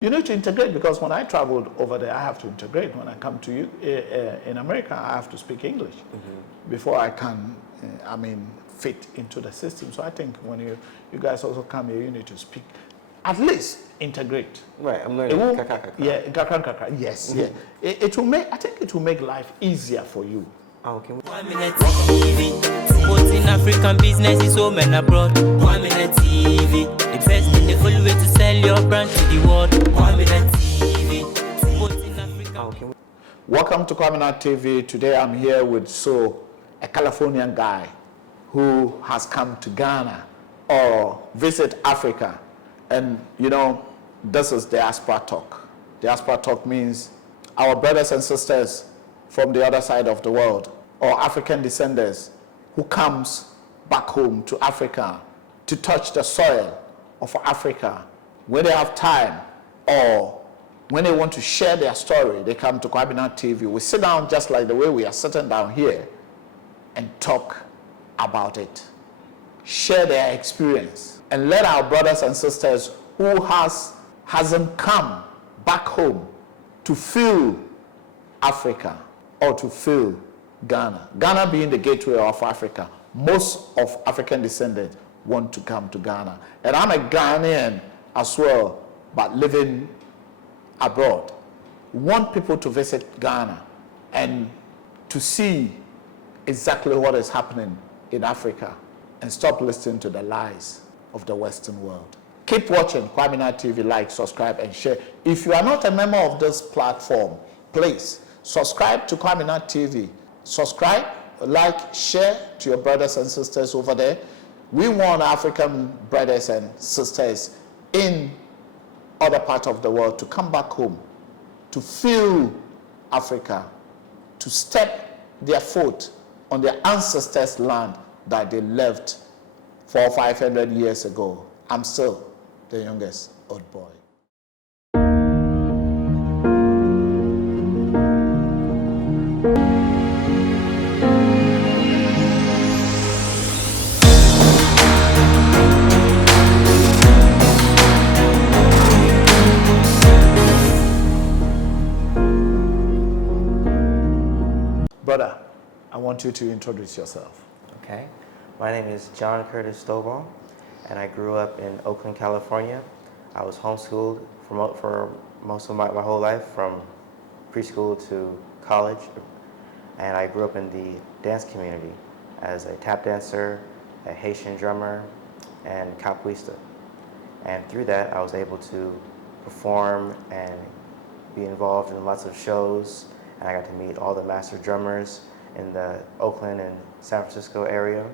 You need to integrate, because when I traveled over there, I have to integrate. When I come to you in America, I have to speak English before I can, fit into the system. So I think when you guys also come here, you need to speak, at least integrate. Right, I'm learning. Yeah, kakra. Yes, yeah. It will make. I think it will make life easier for you. Okay. Kwaminat TV, promoting African business is home and abroad. Kwaminat TV, the best in the only way to sell your brand to the world. Kwaminat TV, promoting African. Welcome to Kwaminat TV. Today I'm here with a Californian guy who has come to Ghana or visit Africa. And this is Diaspora Talk. Diaspora Talk means our brothers and sisters from the other side of the world, or African descendants who comes back home to Africa to touch the soil of Africa. When they have time or when they want to share their story, they come to Kwaminat TV. We sit down just like the way we are sitting down here and talk about it, share their experience, and let our brothers and sisters who hasn't come back home to feel Africa or to feel Ghana. Ghana being the gateway of Africa. Most of African descendants want to come to Ghana. And I'm a Ghanaian as well, but living abroad. We want people to visit Ghana and to see exactly what is happening in Africa and stop listening to the lies of the Western world. Keep watching Kwaminat TV, like, subscribe, and share. If you are not a member of this platform, please subscribe to Kwaminat TV. Subscribe, like, share to your brothers and sisters over there. We want African brothers and sisters in other parts of the world to come back home, to feel Africa, to step their foot on their ancestors' land that they left 400 or 500 years ago. I'm still the youngest old boy. Brother, I want you to introduce yourself. Okay. My name is John Curtis Stovall, and I grew up in Oakland, California. I was homeschooled for most of my whole life, from preschool to college, and I grew up in the dance community as a tap dancer, a Haitian drummer, and capoeirista. And through that, I was able to perform and be involved in lots of shows, and I got to meet all the master drummers in the Oakland and San Francisco area.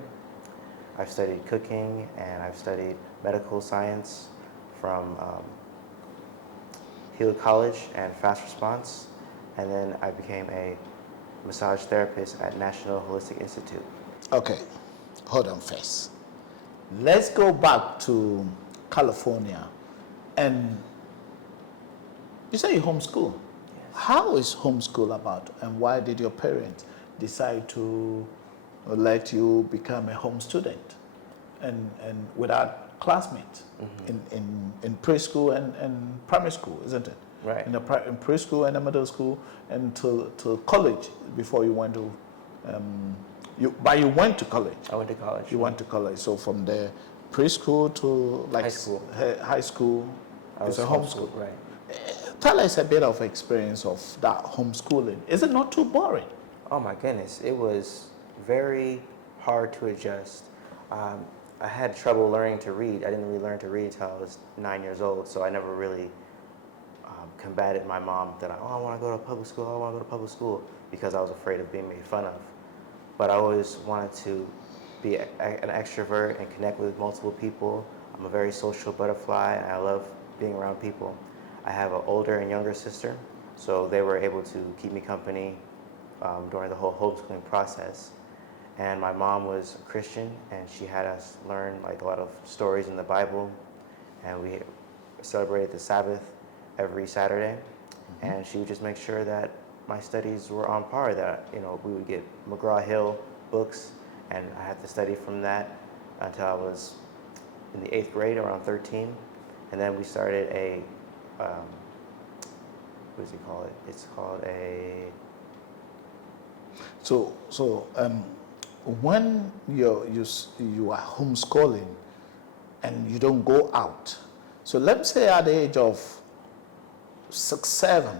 I've studied cooking, and I've studied medical science from Heald College and Fast Response, and then I became a massage therapist at National Holistic Institute. Okay, hold on first. Let's go back to California. And you say you homeschool. Yes. How is homeschool about, and why did your parents decide to let you become a home student and without classmates in preschool and primary school, isn't it? Right. In preschool and the middle school and to college before you went to you went to college. I went to college. You went to college. So from there, preschool to like High school. High school, it's a homeschool. Right. Tell us a bit of experience of that homeschooling. Is it not too boring? Oh my goodness, it was very hard to adjust. I had trouble learning to read. I didn't really learn to read until I was 9 years old, so I never really combated my mom that I want to go to public school, I want to go to public school, because I was afraid of being made fun of. But I always wanted to be an extrovert and connect with multiple people. I'm a very social butterfly, and I love being around people. I have an older and younger sister, so they were able to keep me company during the whole homeschooling process. And my mom was a Christian, and she had us learn like a lot of stories in the Bible, and we celebrated the Sabbath every Saturday. And she would just make sure that my studies were on par, that we would get McGraw-Hill books, and I had to study from that until I was in the 8th grade, around 13. And then we started a what does he call it? It's called a. So when you are homeschooling and you don't go out, so let's say at the age of 6, 7,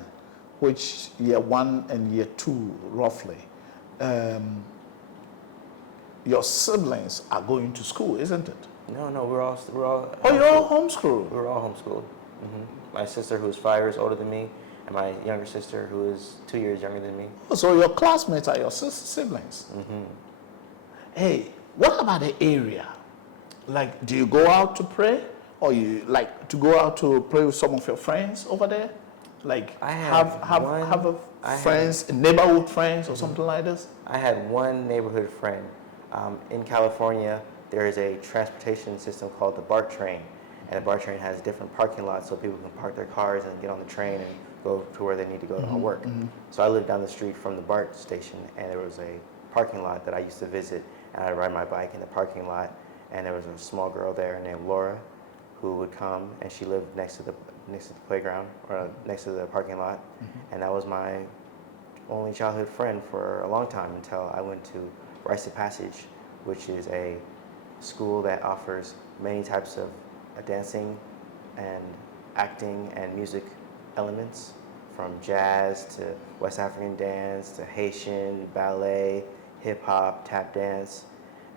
which year 1 and year 2 roughly, your siblings are going to school, isn't it? No, we're all. Oh, you're all homeschooled. We're all homeschooled. My sister, who's 5 years older than me, and my younger sister, who is 2 years younger than me. So your classmates are your siblings. Hey, what about the area? Like, do you go out to pray, or you like to go out to pray with some of your friends over there? Like, I have friends, neighborhood friends, or something like this. I had one neighborhood friend. In California, there is a transportation system called the BART train, and the BART train has different parking lots so people can park their cars and get on the train and go to where they need to go to work. So I lived down the street from the BART station, and there was a parking lot that I used to visit, and I'd ride my bike in the parking lot, and there was a small girl there named Laura who would come, and she lived next to the playground, or next to the parking lot, and that was my only childhood friend for a long time until I went to Rites of Passage, which is a school that offers many types of dancing and acting and music elements, from jazz to West African dance to Haitian, ballet, hip hop, tap dance.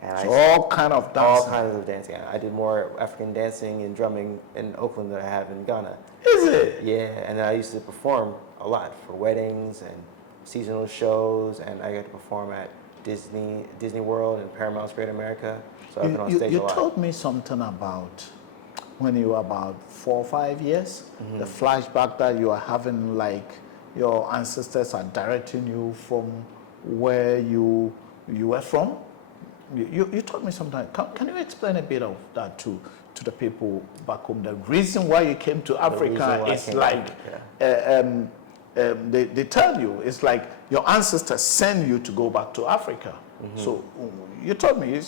And So all kind of dancing. all kinds of dancing. I did more African dancing and drumming in Oakland than I have in Ghana. Is it? Yeah, and I used to perform a lot for weddings and seasonal shows, and I got to perform at Disney World and Paramount's Great America. So I've been on stage a You lot. told me something about when you were about 4 or 5 years, the flashback that you are having, like your ancestors are directing you from where you were from. You told me something. Can you explain a bit of that to the people back home? The reason why you came to Africa is like they tell you it's like your ancestors send you to go back to Africa. So you told me,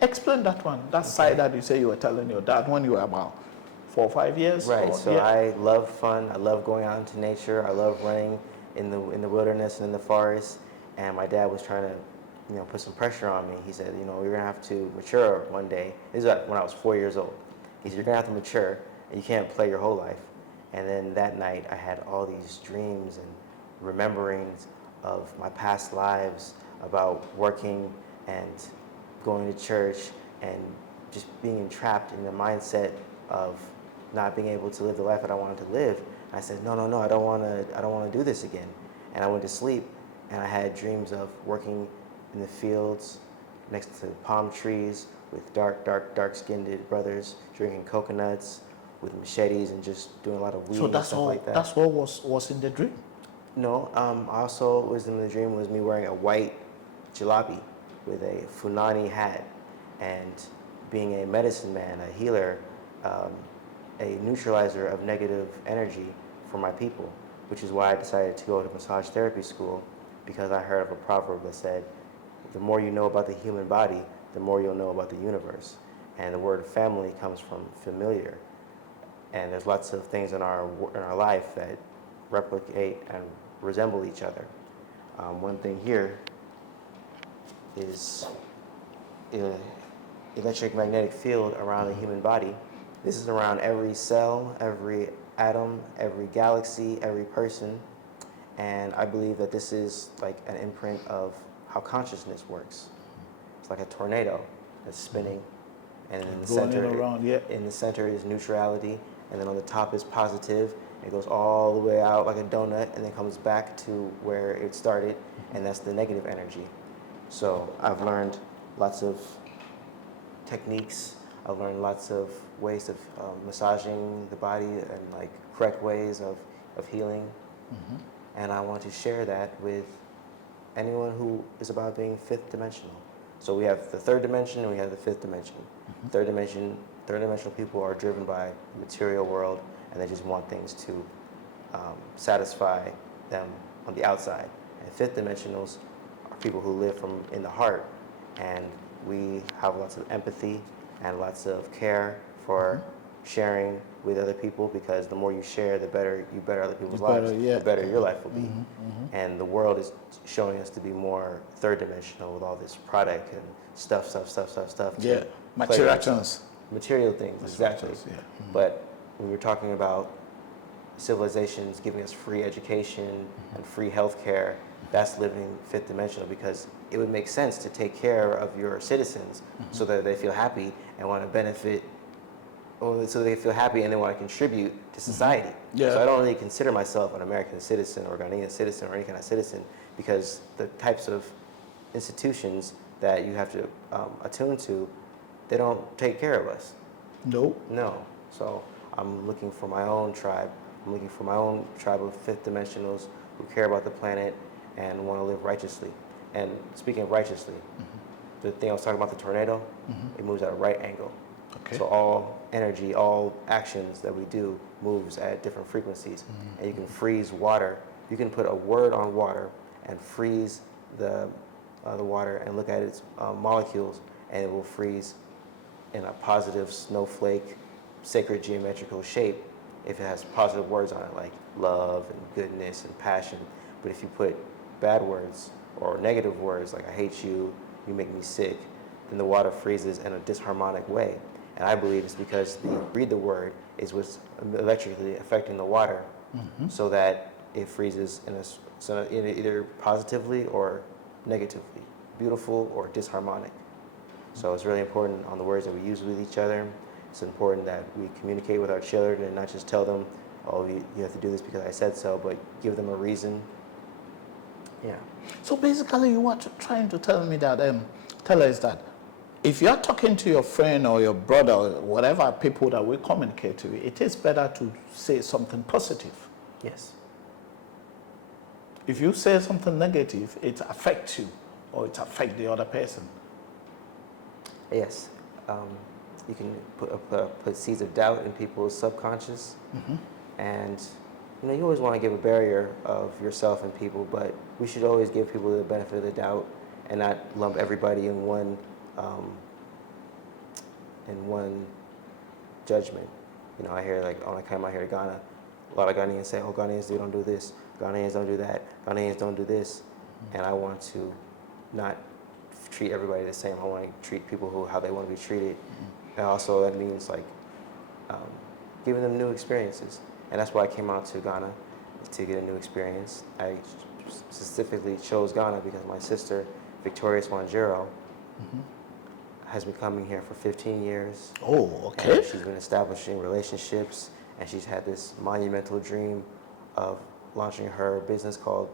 explain that one, that side that you say you were telling your dad when you were about 4 or 5 years. Right. Or, So yeah. I love fun. I love going out into nature. I love running in the wilderness and in the forest. And my dad was trying to, put some pressure on me. He said, you're gonna have to mature one day. This is when I was 4 years old. He said, you're gonna have to mature, and you can't play your whole life. And then that night, I had all these dreams and rememberings of my past lives about working and going to church and just being entrapped in the mindset of not being able to live the life that I wanted to live. I said, no, I don't want to do this again. And I went to sleep, and I had dreams of working in the fields next to palm trees with dark-skinned brothers drinking coconuts with machetes and just doing a lot of weed So and that's stuff all. like that. That's what was in the dream. No, also was in the dream was me wearing a white jalabi with a Funani hat and being a medicine man, a healer, a neutralizer of negative energy for my people, which is why I decided to go to massage therapy school, because I heard of a proverb that said, the more you know about the human body, the more you'll know about the universe. And the word family comes from familiar. And there's lots of things in our life that replicate and resemble each other. One thing here is electric magnetic field around the human body. This is around every cell, every atom, every galaxy, every person. And I believe that this is like an imprint of how consciousness works. It's like a tornado that's spinning, and in the center is neutrality, and then on the top is positive. It goes all the way out like a donut, and then comes back to where it started, and that's the negative energy. So I've learned lots of techniques. I've learned lots of ways of massaging the body and like correct ways of healing. And I want to share that with anyone who is about being fifth dimensional. So we have the third dimension and we have the fifth dimension. Third dimensional people are driven by the material world, and they just want things to satisfy them on the outside. And fifth dimensionals are people who live from in the heart, and we have lots of empathy and lots of care for sharing with other people, because the more you share, the better you better other people's The better, lives, yeah. the better your life will be. And the world is showing us to be more third dimensional with all this product and stuff. Yeah, to material play with. things. Material things, exactly. Yeah. But when we're talking about civilizations giving us free education and free health care, that's living fifth dimensional, because it would make sense to take care of your citizens so that they feel happy and want to benefit, or so they feel happy and they want to contribute to society. Yeah. So I don't really consider myself an American citizen or Ghanaian citizen or any kind of citizen, because the types of institutions that you have to attune to, they don't take care of us. Nope. No. So I'm looking for my own tribe. I'm looking for my own tribe of fifth dimensionals who care about the planet and want to live righteously. And speaking of righteously, the thing I was talking about, the tornado, it moves at a right angle. Okay. So all energy, all actions that we do moves at different frequencies. And you can freeze water. You can put a word on water and freeze the water and look at its molecules, and it will freeze in a positive snowflake, sacred geometrical shape if it has positive words on it, like love and goodness and passion. But if you put bad words or negative words like I hate you, you make me sick, then the water freezes in a disharmonic way. And I believe it's because read the word is what's electrically affecting the water, so that it freezes in either positively or negatively, beautiful or disharmonic. So it's really important on the words that we use with each other. It's important that we communicate with our children and not just tell them, oh, you have to do this because I said so, but give them a reason. Yeah. So basically, you are trying to tell me that, tell us that if you are talking to your friend or your brother or whatever people that we communicate to, it is better to say something positive. Yes. If you say something negative, it affects you or it affects the other person. Yes. You can put seeds of doubt in people's subconscious. And you always want to give a barrier of yourself and people, but we should always give people the benefit of the doubt and not lump everybody in one judgment. I hear, like, when I come out here to Ghana, a lot of Ghanaians say, oh, Ghanaians don't do this, Ghanaians don't do that, Ghanaians don't do this. And I want to not treat everybody the same. I want to treat people how they want to be treated. And also that means, like, giving them new experiences. And that's why I came out to Ghana, to get a new experience. I specifically chose Ghana because my sister, Victoria Swanjero, has been coming here for 15 years. Oh, okay. And she's been establishing relationships, and she's had this monumental dream of launching her business called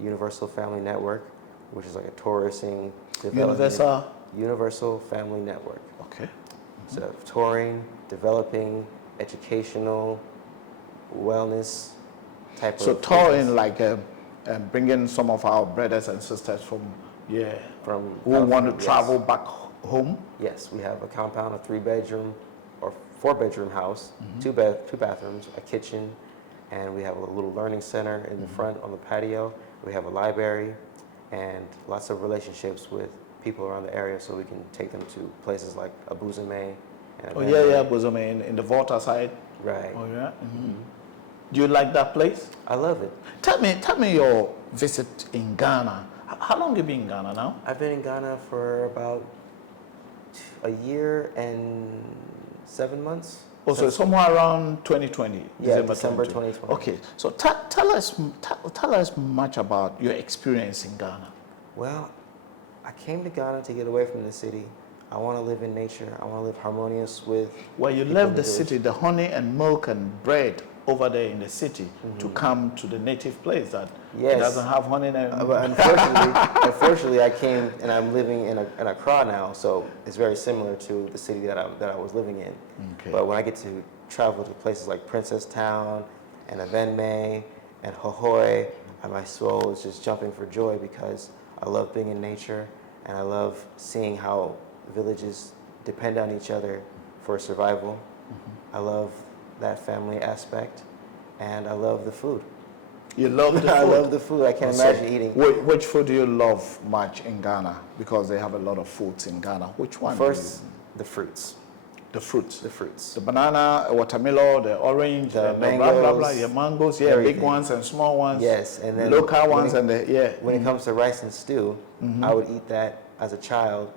Universal Family Network, which is like a touristing development. Universal Family Network. Okay. So touring, developing, educational, wellness type of. So touring, like bringing some of our brothers and sisters from who want to travel back home. Yes, we have a compound, a 3-bedroom or 4-bedroom house, two bathrooms, a kitchen, and we have a little learning center in the front on the patio. We have a library and lots of relationships with people around the area, so we can take them to places like Abuzame. Abuzame in the Volta side. Right. Oh yeah. Do you like that place? I love it. Tell me your visit in Ghana. How long have you been in Ghana now? I've been in Ghana for about a year and 7 months. Oh, so somewhere around 2020. Yeah, December 2020. Okay, so tell us much about your experience in Ghana. Well, I came to Ghana to get away from the city. I want to live in nature. I want to live harmonious with. Well, you left the city, the honey and milk and bread over there in the city to come to the native place that it doesn't have honey and but unfortunately, I came and I'm living in Accra now, so it's very similar to the city that I was living in. Okay. But when I get to travel to places like Princess Town and Avenme and Hohoi, my soul is just jumping for joy because I love being in nature and I love seeing how villages depend on each other for survival. I love that family aspect, and I love the food. You love the food? I love the food. I can't imagine eating. Which food do you love much in Ghana? Because they have a lot of foods in Ghana. Which one? First, the fruits. The fruits. The fruits. The banana, watermelon, the orange, The and blah, blah, blah. mangoes, Yeah, mangoes, yeah, everything. big ones and small ones. Yes, and then local when ones it- and the, yeah. When it comes to rice and stew, I would eat that as a child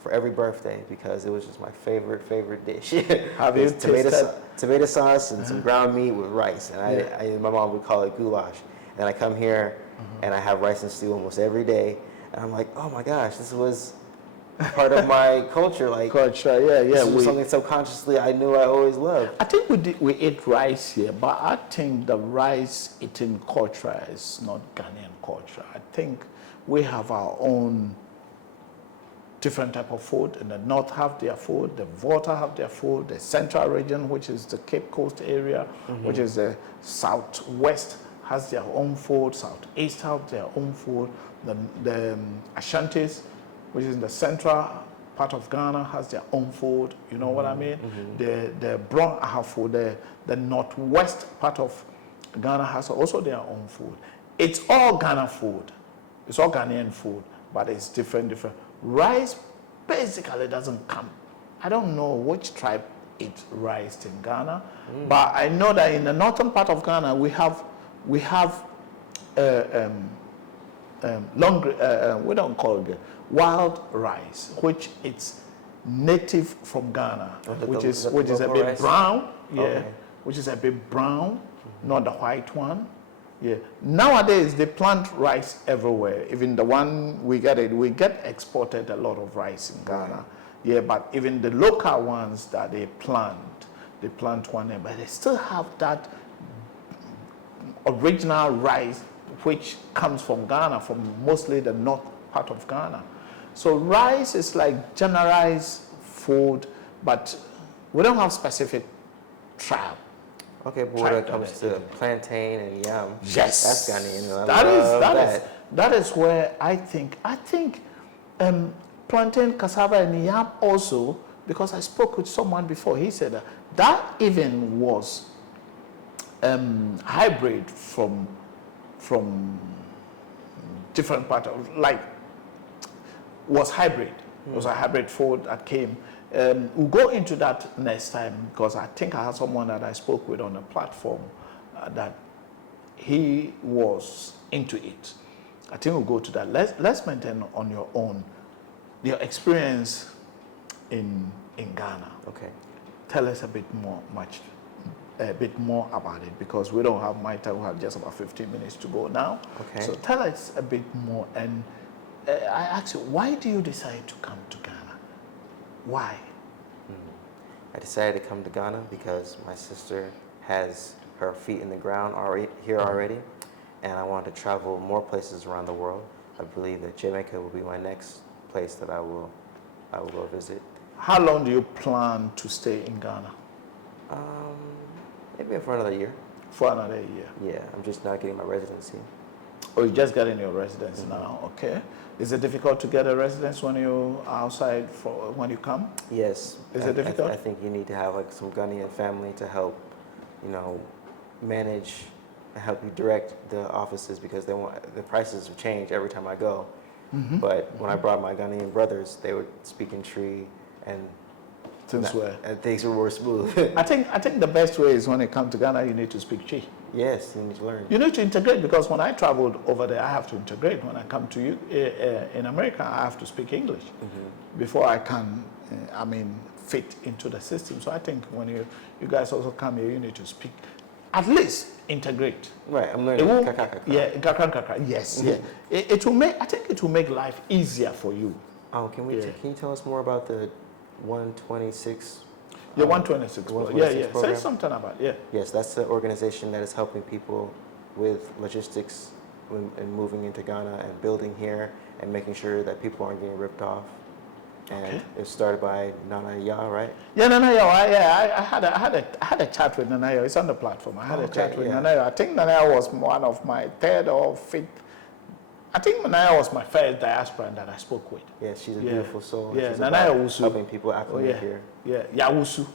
for every birthday because it was just my favorite dish. Have you tasted? Tomato sauce and some ground meat with rice, and my mom would call it goulash. And I come here and I have rice and stew almost every day, and I'm like, oh my gosh, this was part of my culture. Like Culture, yeah, yeah. this was something subconsciously I knew I always loved. I think we ate rice here, but I think the rice eating culture is not Ghanaian culture. I think we have our own different type of food. In the north have their food, the Volta have their food, the central region, which is the Cape Coast area, which is the southwest, has their own food, southeast have their own food, the Ashantis, which is in the central part of Ghana, has their own food. You know what I mean? The Bron have food. The northwest part of Ghana has also their own food. It's all Ghana food. It's all Ghanaian food, but it's different. Rice basically doesn't come. I don't know which tribe eats rice in Ghana, but I know that in the northern part of Ghana we have we don't call it wild rice, which it's native from Ghana, which is a bit rice? brown, yeah, Okay. which is a bit brown, not the white one. Yeah. Nowadays they plant rice everywhere. Even the one we get exported a lot of rice in Ghana. Yeah, but even the local ones that they plant one there, but they still have that original rice which comes from Ghana, from mostly the north part of Ghana. So rice is like generalized food, but we don't have specific tribe. Okay, but when it comes to plantain and yam, Yes, that's Ghanaian. That is where I think plantain, cassava, and yam also, because I spoke with someone before. He said that even was hybrid from different part of, like, was hybrid. It was a hybrid food that came. We'll go into that next time, because I think I had someone that I spoke with on a platform that he was into it. I think we'll go to that. Let's maintain on your own your experience in Ghana. Okay. Tell us a bit more about it, because we don't have my time. We have just about 15 minutes to go now. Okay. So tell us a bit more. And I ask you, why do you decide to come to Ghana? Why? I decided to come to Ghana because my sister has her feet in the ground already, and I wanted to travel more places around the world. I believe that Jamaica will be my next place that I will go visit. How long do you plan to stay in Ghana? Maybe for another year. For another year. Yeah, I'm just not getting my residency. Oh, you just got in your residence now, okay. Is it difficult to get a residence when you're outside when you come? Yes. Is it difficult? I think you need to have like some Ghanaian family to help, manage, help you direct the offices, because the prices will change every time I go. But when I brought my Ghanaian brothers, they would speak in Tree, and things were more smooth. I think the best way is when you come to Ghana, you need to speak Chi. Yes, you need to learn. You need to integrate, because when I traveled over there, I have to integrate. When I come to you in America, I have to speak English before I can, fit into the system. So I think when you guys also come here, you need to speak, at least integrate. Right, I'm learning. Yeah, kakra. Yes, yeah. It will make. I think it will make life easier for you. Oh, can you tell us more about the 126? Yeah, 126. Yeah. Say something about it. Yeah. Yes, that's the organization that is helping people with logistics and moving into Ghana and building here and making sure that people aren't getting ripped off. And it started by Nana Ya, right? Yeah, Nana Ya. I had a chat with Nana Ya. It's on the platform. I had a chat with Nana Ya. I think Nana Ya was one of my third or fifth. I think Nana Ya was my first diasporan that I spoke with. Yeah, she's a beautiful soul. Yeah, she's Nana Ya Wusu. Helping people acclimate here. Yeah, Yawusu.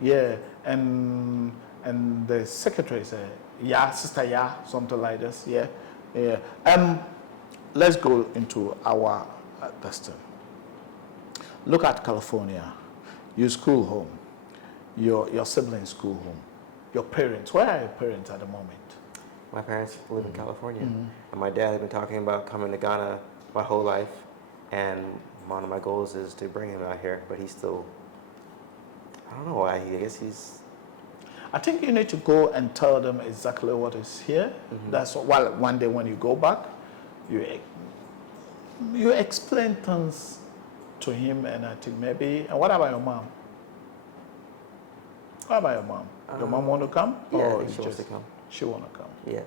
Yeah, and the secretary is Sister Ya, something like this. Yeah. Let's go into our destiny. Look at California. your school home, your siblings' school home, your parents. Where are your parents at the moment? My parents live in California, and my dad has been talking about coming to Ghana my whole life, and one of my goals is to bring him out here, but he's still, I don't know why, I guess he's... I think you need to go and tell them exactly what is here. That's why one day when you go back, you explain things to him, and I think maybe. And what about your mom? What about your mom? Your mom want to come? Yeah, I Or think she wants to come. She want to come. Yeah.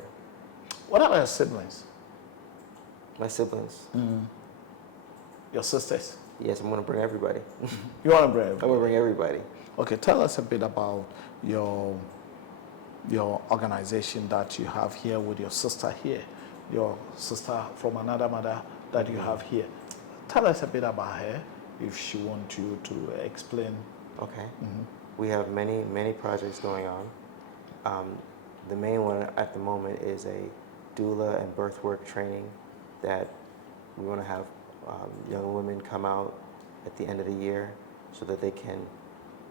What about your siblings? My siblings. Your sisters? Yes, I'm going to bring everybody. You want to bring? I'm going to bring everybody. Okay, tell us a bit about your organization that you have here with your sister here, your sister from another mother that you have here. Tell us a bit about her, if she wants you to explain. Okay. We have many projects going on. The main one at the moment is a doula and birth work training that we want to have young women come out at the end of the year so that they can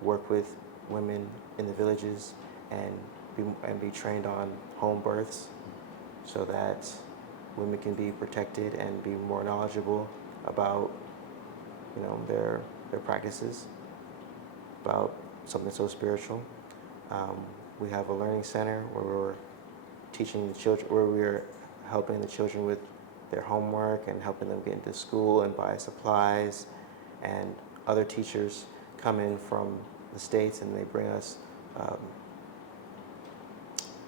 work with women in the villages and be trained on home births so that women can be protected and be more knowledgeable about their practices, about something so spiritual. We have a learning center where we're teaching the children, where we're helping the children with their homework and helping them get into school and buy supplies. And other teachers come in from the States and they bring us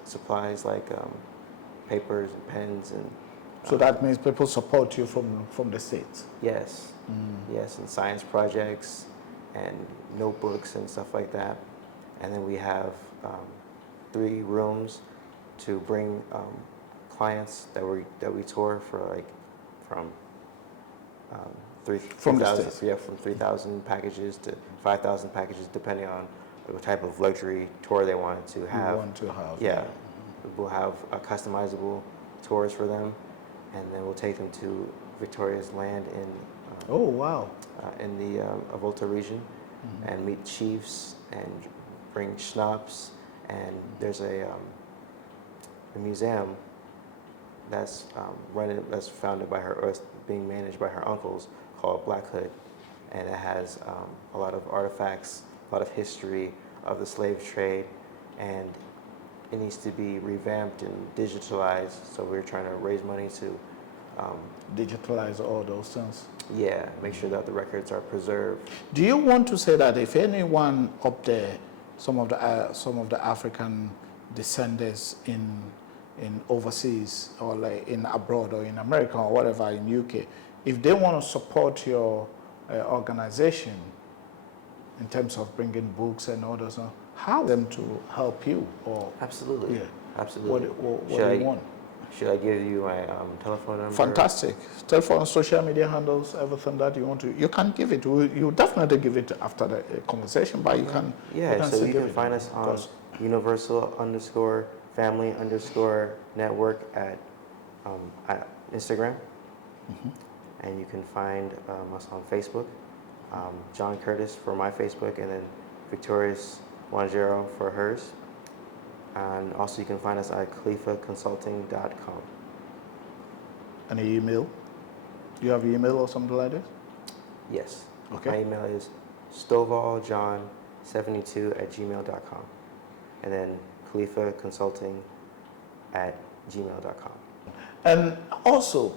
supplies like papers and pens and. So that means people support you from the States? Yes, yes, and science projects and notebooks and stuff like that. And then we have 3 rooms to bring clients that we tour for from 3,000, yeah, from 3,000 packages to 5,000 packages, depending on the type of luxury tour they want to have. Yeah, we'll have customizable tours for them, and then we'll take them to Victoria's land in. Oh wow! In the Avolta region, and meet chiefs and bring schnapps. And there's a museum that's founded by her, or being managed by her uncles, called Black Hood, and it has a lot of artifacts, a lot of history of the slave trade, and it needs to be revamped and digitalized. So we're trying to raise money to digitalize all those things. Yeah, make sure that the records are preserved. Do you want to say that if anyone up there, some of the African descendants in overseas or like in abroad or in America or whatever, in UK, if they want to support your organization in terms of bringing books and all those, how them to help you? Or absolutely, yeah, absolutely. What do you want? Should I give you my telephone number? Fantastic. Telephone, social media handles, everything that you want to. You can give it. You definitely give it after the conversation, but you can. Yeah, so you can find us on universal_family_network at Instagram. And you can find us on Facebook. John Curtis for my Facebook, and then Victoria's Wanjero for hers. And also you can find us at khalifaconsulting.com. Any email? Do you have email or something like this? Yes. Okay. My email is stovalljohn72@gmail.com. And then khalifaconsulting@gmail.com. And also,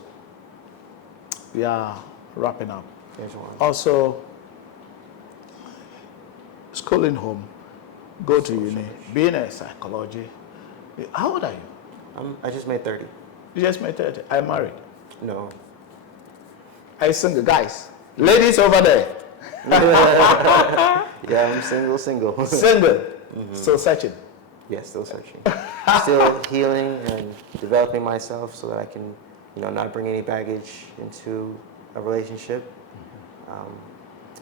we are wrapping up. There's one. Also, schooling home, go to uni, being a psychology. How old are you? I just made 30. You just made 30. Are you married? No. Are you single? Guys, ladies over there. Yeah, I'm single. Single. Still searching. Yes, still searching. Still healing and developing myself so that I can, not bring any baggage into a relationship.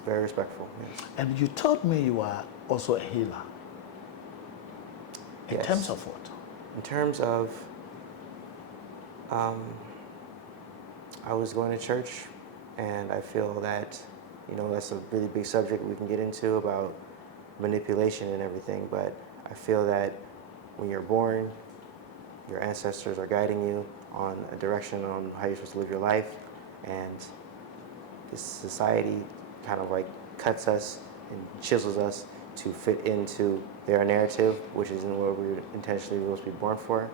Very respectful. Yes. And you told me you are also a healer. In terms of what? In terms of, I was going to church, and I feel that, you know, that's a really big subject we can get into about manipulation and everything, but I feel that when you're born, your ancestors are guiding you on a direction on how you're supposed to live your life, and this society kind of like cuts us and chisels us to fit into their narrative, which isn't what we were intentionally supposed to be born for.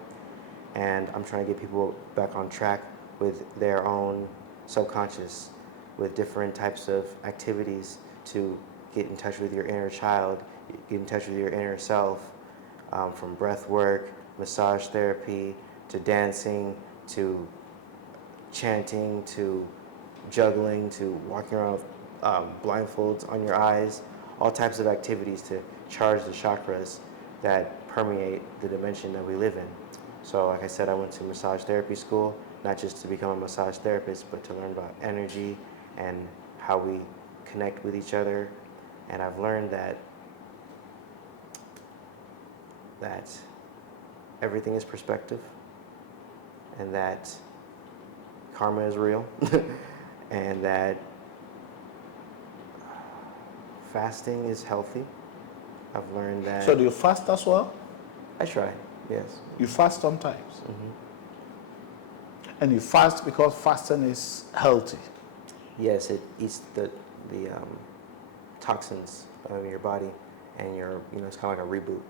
And I'm trying to get people back on track with their own subconscious, with different types of activities to get in touch with your inner child, get in touch with your inner self, from breath work, massage therapy, to dancing, to chanting, to juggling, to walking around with blindfolds on your eyes, all types of activities to charge the chakras that permeate the dimension that we live in. So like I said, I went to massage therapy school, not just to become a massage therapist, but to learn about energy and how we connect with each other. And I've learned that everything is perspective, and that karma is real, and that fasting is healthy. I've learned that. So do you fast as well? I try, yes. You fast sometimes? Mm-hmm. And you fast because fasting is healthy? Yes, it eats the toxins of your body, and it's kind of like a reboot.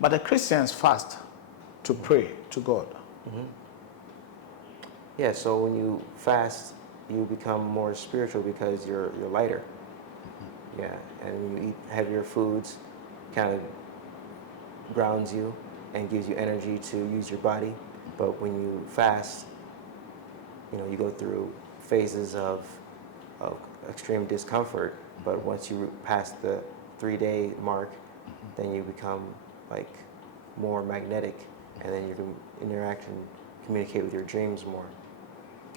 But the Christians fast to pray to God. Mm-hmm. Yeah, so when you fast, you become more spiritual because you're lighter. Mm-hmm. Yeah, and when you eat heavier foods, kind of grounds you and gives you energy to use your body. But when you fast, you go through phases of extreme discomfort. But once you pass the 3-day mark, then you become like more magnetic, and then you can interact and communicate with your dreams more.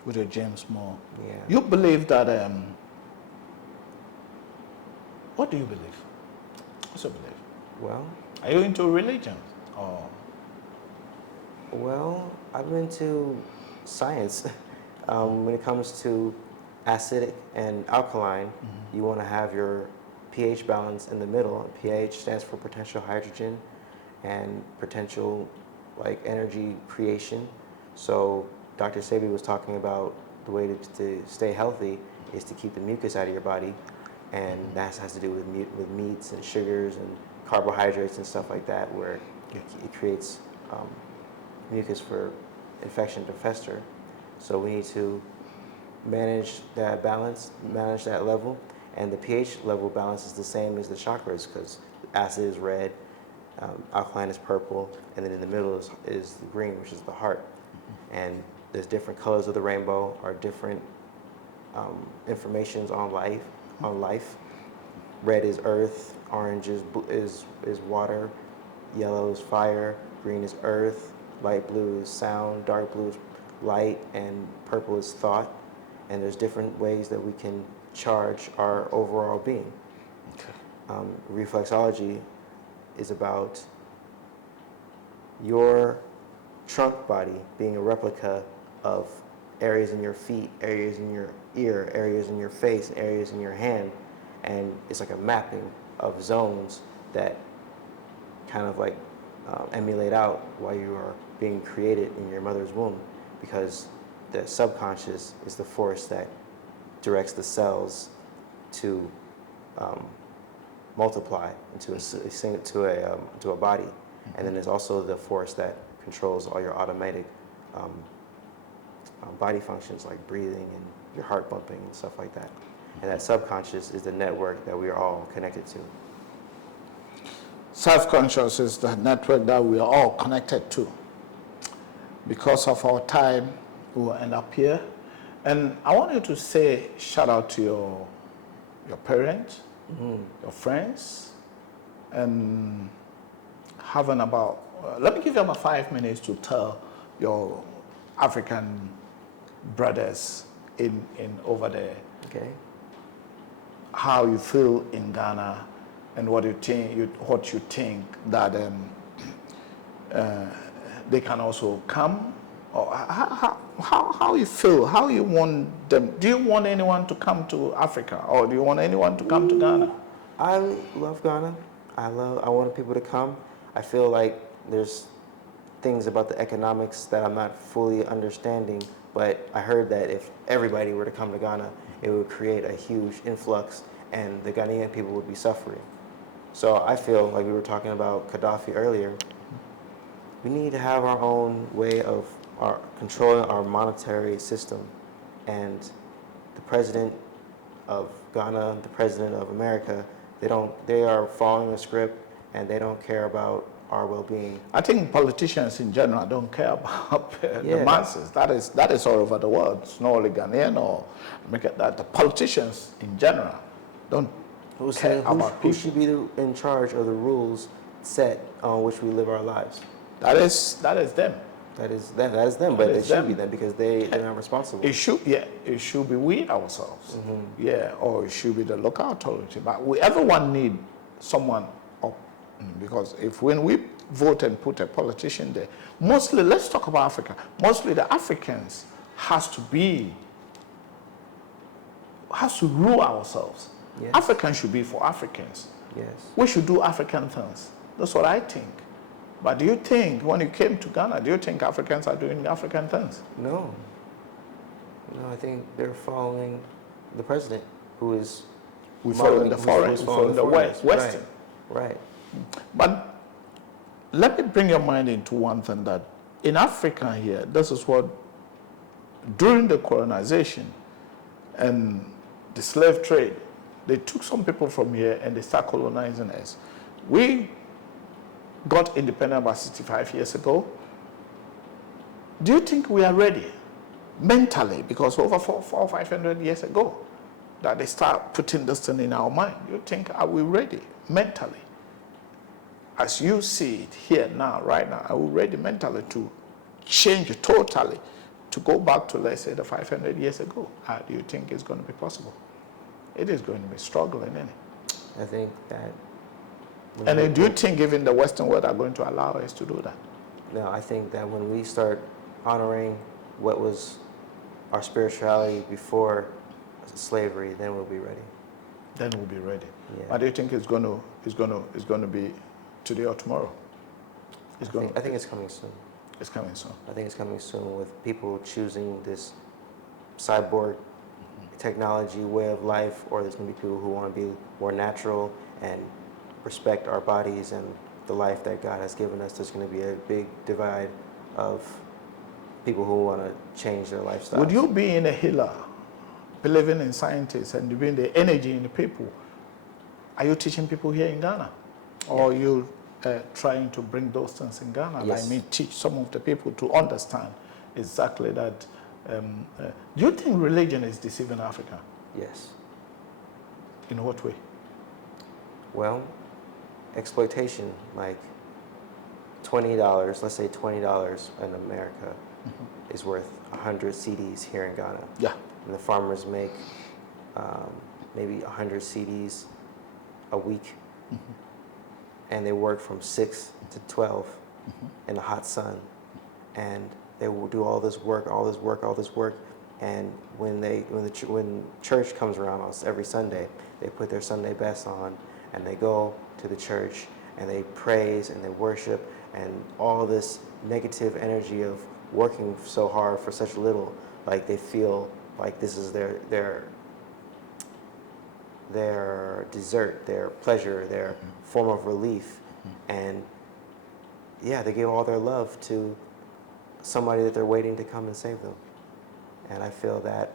With your dreams more. Yeah. You believe that, what do you believe? What's your belief? Well, are you into religion? Or? Well, I'm into science. When it comes to acidic and alkaline, you want to have your pH balance in the middle. pH stands for potential hydrogen and potential energy creation. So Dr. Sebi was talking about the way to stay healthy is to keep the mucus out of your body, and that has to do with meats and sugars and carbohydrates and stuff like that, where it creates mucus for infection to fester. So we need to manage that balance, manage that level, and the pH level balance is the same as the chakras, because acid is red, alkaline is purple, and then in the middle is the green, which is the heart. And there's different colors of the rainbow, or different informations on life. Red is earth, orange is water, yellow is fire, green is earth, light blue is sound, dark blue is light, and purple is thought. And there's different ways that we can charge our overall being. Okay. Reflexology is about your trunk body being a replica of areas in your feet, areas in your ear, areas in your face, areas in your hand. And it's like a mapping of zones that kind of emulate out while you are being created in your mother's womb, because the subconscious is the force that directs the cells to multiply into a body. And then there's also the force that controls all your automatic body functions, like breathing and your heart bumping and stuff like that. And that subconscious is the network that we are all connected to. Self-conscious is the network that we are all connected to. Because of our time, we will end up here. And I want you to say shout out to your parents, your friends, and having about, let me give you about 5 minutes to tell your African brothers in over there. Okay. How you feel in Ghana, and what you think that they can also come, or how you feel, how you want them. Do you want anyone to come to Africa, or do you want anyone to come to Ghana? I love Ghana. I want people to come. I feel like there's things about the economics that I'm not fully understanding, but I heard that if everybody were to come to Ghana, it would create a huge influx and the Ghanaian people would be suffering. So I feel like we were talking about Gaddafi earlier. We need to have our own way of controlling our monetary system, and the president of Ghana, the president of America, they are following a script and they don't care about our well-being. I think politicians in general don't care about the Yeah. masses. That is all over the world. It's not only Ghanaian or American. That the politicians in general don't care about Who people. should be in charge of the rules set on which we live our lives? That is them. That is them, but That it is should them. be them because they're not responsible. It should be we ourselves. Yeah, or it should be the local authority. But everyone need someone up, because when we vote and put a politician there, mostly, let's talk about Africa. Mostly the Africans has to rule ourselves. Yes. Africans should be for Africans. Yes. We should do African things. That's what I think. But do you think, when you came to Ghana, do you think Africans are doing African things? No, I think they're following the president, who is We follow the foreign, we follow the Western. Right. But let me bring your mind into one thing, that in Africa here, this is what, during the colonization and the slave trade, they took some people from here and they start colonizing us. We got independent about 65 years ago. Do you think we are ready mentally? Because over 400 or 500 years ago, that they start putting this thing in our mind. Do you think, are we ready mentally? As you see it here now, right now, are we ready mentally to change totally, to go back to, let's say, the 500 years ago? How do you think it's going to be possible? It is going to be struggling, isn't it? I think that. And then do you think even the Western world are going to allow us to do that? No, I think that when we start honoring what was our spirituality before slavery, then we'll be ready. Then we'll be ready. Yeah. But do you think it's going to be today or tomorrow? I think it's coming soon. It's coming soon. I think it's coming soon with people choosing this cyborg technology way of life, or there's going to be people who want to be more natural and respect our bodies and the life that God has given us. There's going to be a big divide of people who want to change their lifestyle. Would you be in a healer, believing in scientists and believing the energy in the people? Are you teaching people here in Ghana? Or are you trying to bring those things in Ghana? Yes. Like me, teach some of the people to understand exactly that. Do you think religion is deceiving Africa? Yes. In what way? Well, exploitation, like $20, let's say $20 in America is worth 100 CDs here in Ghana. Yeah. And the farmers make maybe 100 CDs a week. And they work from 6 to 12 in the hot sun. And they will do all this work. And when church comes around every Sunday, they put their Sunday best on and they go to the church and they praise and they worship, and all this negative energy of working so hard for such little, like they feel like this is their dessert, their pleasure, their form of relief. And yeah, they give all their love to somebody that they're waiting to come and save them. And I feel that.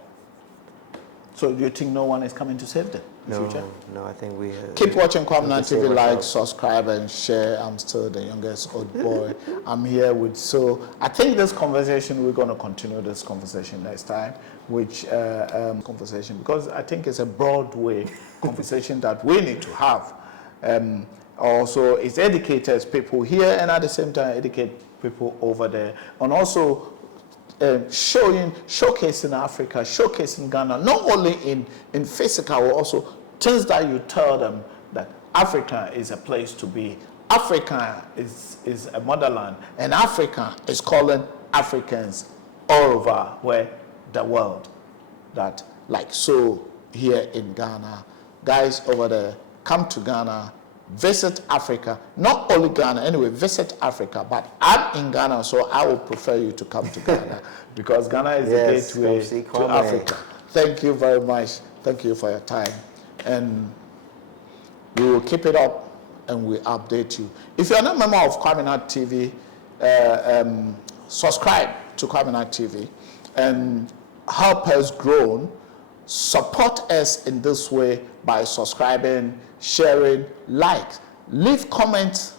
So do you think no one is coming to save them in the future? No, I think we Keep watching Kwaminat save TV, like, ourselves. subscribe, and share. I'm still the youngest old boy. I'm here with, so I think this conversation, we're going to continue this conversation next time, which conversation, because I think it's a Broadway conversation that we need to have. Also, it's educators, people here, and at the same time, educate people over there. And also, showcasing Africa, showcasing Ghana, not only in physical, also things that you tell them that Africa is a place to be. Africa is a motherland, and Africa is calling Africans all over the world. That like so here in Ghana, guys over there, come to Ghana, visit Africa. Not only Ghana, anyway, visit Africa. But I'm in Ghana, so I would prefer you to come to Ghana because Ghana is Yes, the gateway come see to Kwame. Africa. Thank you very much. Thank you for your time. And we will keep it up and we update you. If you're not a member of Kwaminat TV, subscribe to Kwaminat TV and help us grow. Support us in this way by subscribing, sharing, like, leave comments.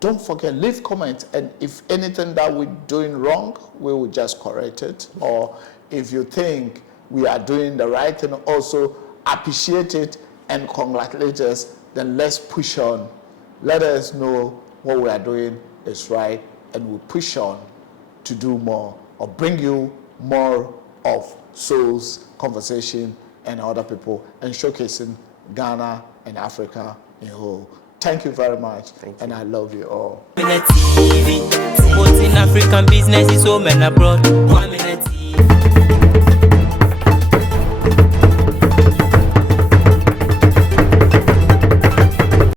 Don't forget, leave comments. And if anything that we're doing wrong, we will just correct it. Or if you think we are doing the right thing, also appreciate it and congratulate us, then let's push on. Let us know what we are doing is right, and we'll push on to do more or bring you more of Soul's conversation and other people and showcasing Ghana and Africa in whole. Thank you very much, and I love you all. Kwaminat TV, promoting African business is home and abroad. Kwaminat TV.